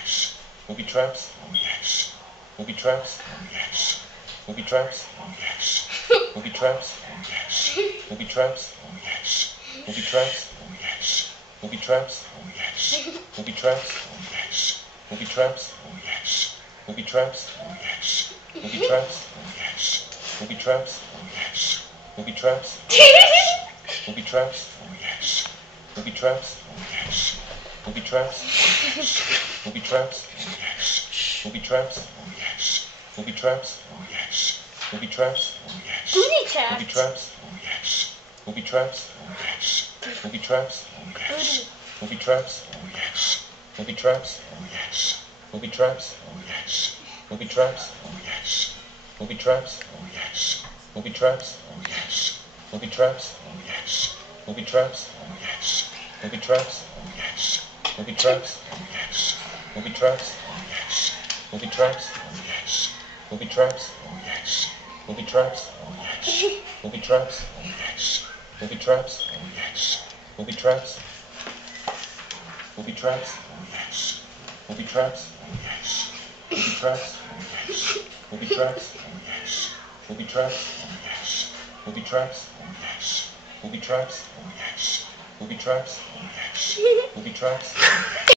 yes. Booby traps. Oh yes. Booby traps. Oh yes. Booby traps. Oh yes. Booby traps. Oh yes. Booby traps. Oh yes. Booby traps. Oh yes. Booby traps. Oh yes. Booby traps. Oh yes. Booby traps. Oh yes. Booby traps. Oh yes. Booby traps. Oh yes. Booby traps. Oh yes. Booby traps. Booby traps. Oh yes. Booby traps. Oh yes. Booby traps. Booby traps. Oh yes. Booby traps. Oh yes. Booby traps. Oh yes. Booby traps. Oh yes. Booty Booby traps. traps. Oh yes. Booby traps. Oh yes. Booby traps. Oh yes. Booby traps. Oh yes. Booby traps. Oh yes. Booby traps. Oh yes. Booby traps. Oh yes. Booby traps. Oh yes. Booby traps. Oh yes. Booby traps. Oh yes. Booby traps. Oh yes. Booby traps. Oh yes. Booby traps. Oh yes. Booby traps. Oh yes. Booby traps. Oh yes. Booby traps. Oh yes. Booby traps. Oh yes. Booby traps. Oh yes. Booby traps. Oh yes. Booby traps. Booby traps. Oh yes. Booby traps. Oh yes. Booby traps. Oh yes. Booby traps. Oh yes. Booby traps. Oh yes. Booby traps. Oh yes. Booby traps. Oh yes. Booby traps. Oh yes. Booby traps.